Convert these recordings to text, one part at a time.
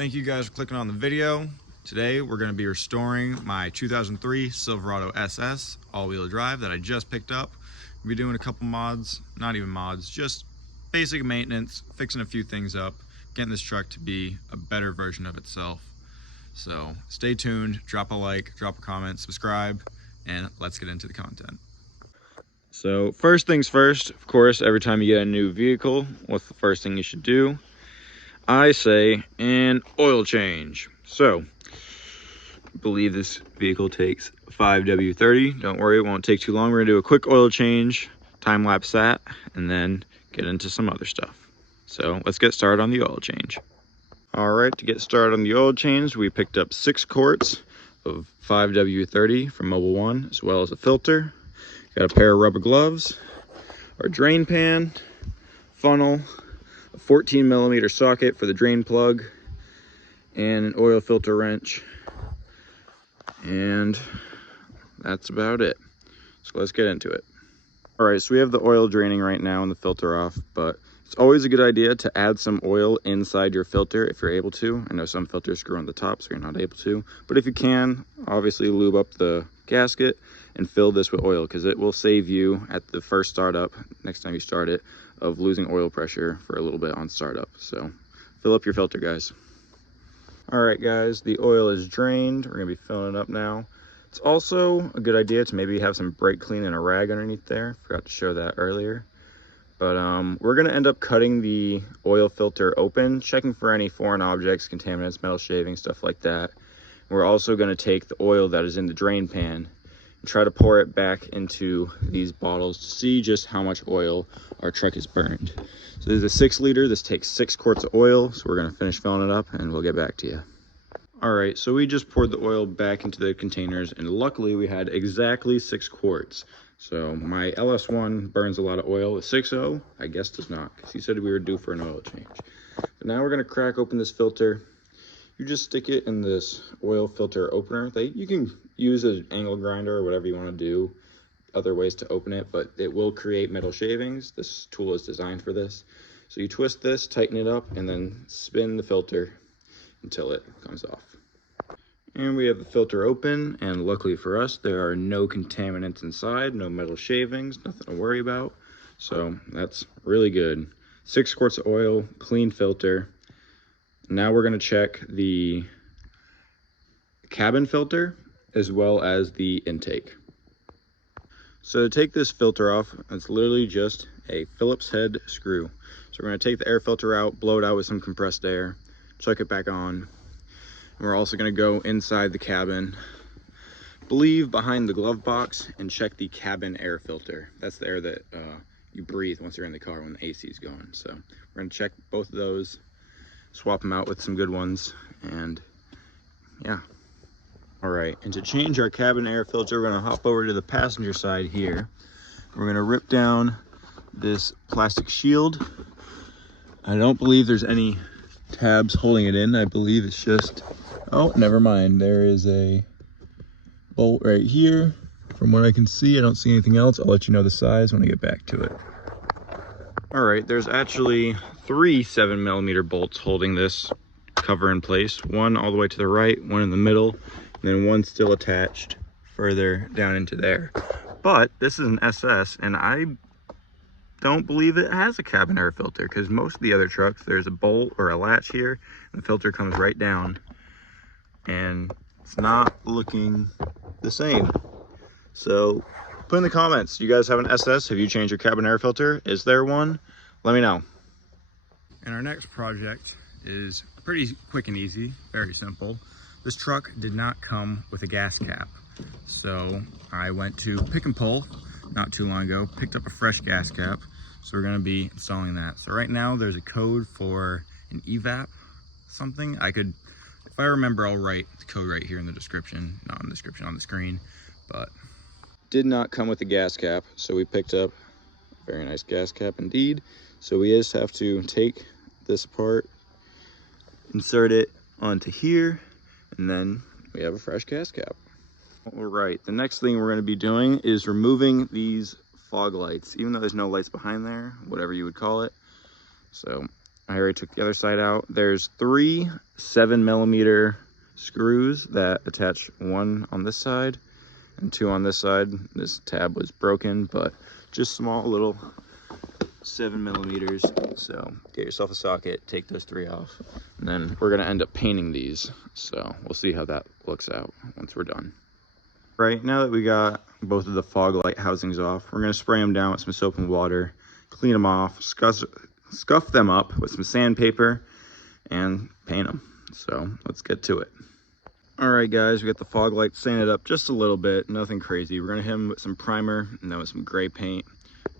Thank you guys for clicking on the video. Today we're going to be restoring my 2003 Silverado SS all-wheel drive that I just picked up. We'll be doing a couple mods, not even mods, just basic maintenance, fixing a few things up, getting this truck to be a better version of itself. So stay tuned, drop a like, drop a comment, subscribe, and let's get into the content. So first things first, of course, every time you get a new vehicle, what's the first thing you should do? I say an oil change. So, I believe this vehicle takes 5W30. Don't worry, it won't take too long. We're gonna do a quick oil change, time lapse that, and then get into some other stuff. So let's get started on the oil change. All right, to get started on the oil change, we picked up 6 quarts of 5W30 from Mobile One, as well as a filter. Got a pair of rubber gloves, our drain pan, funnel, a 14mm socket for the drain plug, and an oil filter wrench, and that's about it. So let's get into it. All right, so we have the oil draining right now and the filter off, but it's always a good idea to add some oil inside your filter if you're able to. I know some filters screw on the top, so you're not able to, but if you can, obviously lube up the gasket and fill this with oil, because it will save you at the first startup, next time you start it, of losing oil pressure for a little bit on startup. So fill up your filter, guys. All right, guys, the oil is drained. We're gonna be filling it up now. It's also a good idea to maybe have some brake clean and a rag underneath there. Forgot to show that earlier. But we're gonna end up cutting the oil filter open, checking for any foreign objects, contaminants, metal shavings, stuff like that. We're also gonna take the oil that is in the drain pan and try to pour it back into these bottles to see just how much oil our truck has burned. So there's a 6 liter, this takes 6 quarts of oil, so we're gonna finish filling it up and we'll get back to you. All right, so we just poured the oil back into the containers, and luckily we had exactly 6 quarts. So my LS1 burns a lot of oil. The 6.0, I guess, does not, because he said we were due for an oil change. But now we're gonna crack open this filter. You just stick it in this oil filter opener. You can use an angle grinder or whatever you want to do, other ways to open it, but it will create metal shavings. This tool is designed for this. So you twist this, tighten it up, and then spin the filter until it comes off. And we have the filter open, and luckily for us, there are no contaminants inside, no metal shavings, nothing to worry about. So that's really good. 6 quarts of oil, clean filter. Now we're going to check the cabin filter as well as the intake. So to take this filter off, it's literally just a Phillips head screw. So we're going to take the air filter out, blow it out with some compressed air, chuck it back on. And we're also going to go inside the cabin, believe behind the glove box, and check the cabin air filter. That's the air that you breathe once you're in the car when the AC is going. So we're going to check both of those, swap them out with some good ones, and yeah. All right, and to change our cabin air filter, we're gonna hop over to the passenger side here. We're gonna rip down this plastic shield. I don't believe there's any tabs holding it in. I believe it's just, oh, never mind. There is a bolt right here. From what I can see, I don't see anything else. I'll let you know the size when I get back to it. All right, there's actually 3 7mm bolts holding this cover in place. One all the way to the right, one in the middle, and then one still attached further down into there. But this is an SS, and I don't believe it has a cabin air filter, because most of the other trucks, there's a bolt or a latch here, and the filter comes right down, and it's not looking the same. So put in the comments, do you guys have an SS? Have you changed your cabin air filter? Is there one? Let me know. And our next project is pretty quick and easy, very simple. This truck did not come with a gas cap. So I went to Pick and Pull not too long ago, picked up a fresh gas cap. So we're gonna be installing that. So right now there's a code for an evap something. If I remember, I'll write the code right here in the description, not in the description, on the screen, but did not come with a gas cap. So we picked up a very nice gas cap indeed. So we just have to take this apart, insert it onto here, and then we have a fresh gas cap. All right, the next thing we're going to be doing is removing these fog lights, even though there's no lights behind there, whatever you would call it. So I already took the other side out. There's 3 7mm screws that attach, 1 on this side and 2 on this side. This tab was broken, but just small little 7mm. So get yourself a socket, take those 3 off, and then we're gonna end up painting these. So we'll see how that looks out once we're done. Right, now that we got both of the fog light housings off, we're gonna spray them down with some soap and water, clean them off, scuff them up with some sandpaper, and paint them. So let's get to it. All right, guys, we got the fog lights sanded up just a little bit, nothing crazy. We're gonna hit them with some primer and then with some gray paint,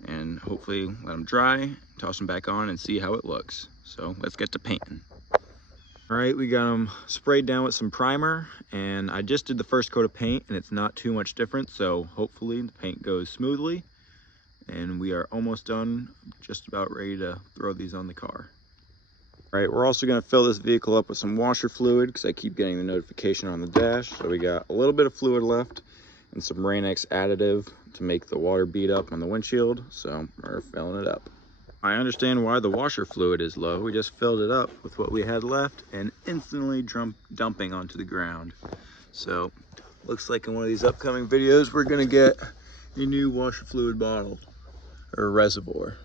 and hopefully let them dry, toss them back on, and see how it looks. So let's get to painting. All right, we got them sprayed down with some primer, and I just did the first coat of paint, and it's not too much different, so hopefully the paint goes smoothly. And we are almost done, just about ready to throw these on the car. All right, we're also gonna fill this vehicle up with some washer fluid because I keep getting the notification on the dash. So we got a little bit of fluid left and some Rain-X additive to make the water bead up on the windshield. So we're filling it up. I understand why the washer fluid is low. We just filled it up with what we had left and instantly dumping onto the ground. So looks like in one of these upcoming videos, we're gonna get a new washer fluid bottle or reservoir.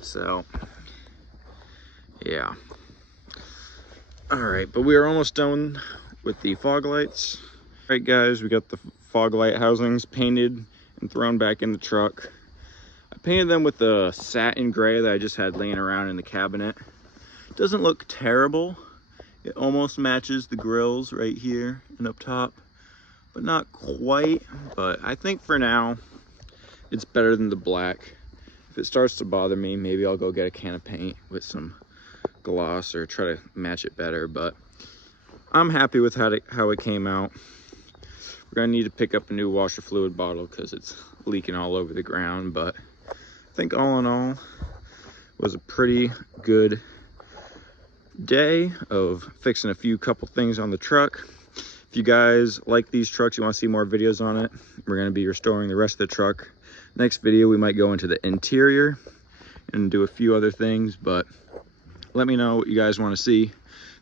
So yeah. All right, but we are almost done with the fog lights. All right, guys, we got the fog light housings painted and thrown back in the truck. I painted them with the satin gray that I just had laying around in the cabinet. It doesn't look terrible. It almost matches the grills right here and up top, but not quite. But I think for now, it's better than the black. If it starts to bother me, maybe I'll go get a can of paint with some gloss or try to match it better, but I'm happy with how it came out. We're gonna need to pick up a new washer fluid bottle because it's leaking all over the ground, but I think all in all, it was a pretty good day of fixing a couple things on the truck. If you guys like these trucks, you want to see more videos on it, we're going to be restoring the rest of the truck. Next video, we might go into the interior and do a few other things, but let me know what you guys want to see.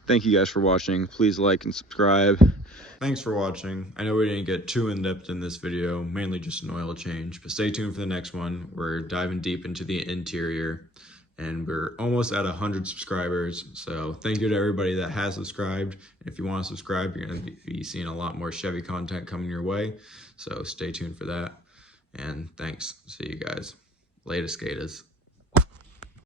Thank you guys for watching. Please like and subscribe. Thanks for watching. I know we didn't get too in-depth in this video, mainly just an oil change, but stay tuned for the next one. We're diving deep into the interior, and we're almost at 100 subscribers. So thank you to everybody that has subscribed. If you want to subscribe, you're going to be seeing a lot more Chevy content coming your way. So stay tuned for that. And thanks. See you guys. Later, skaters.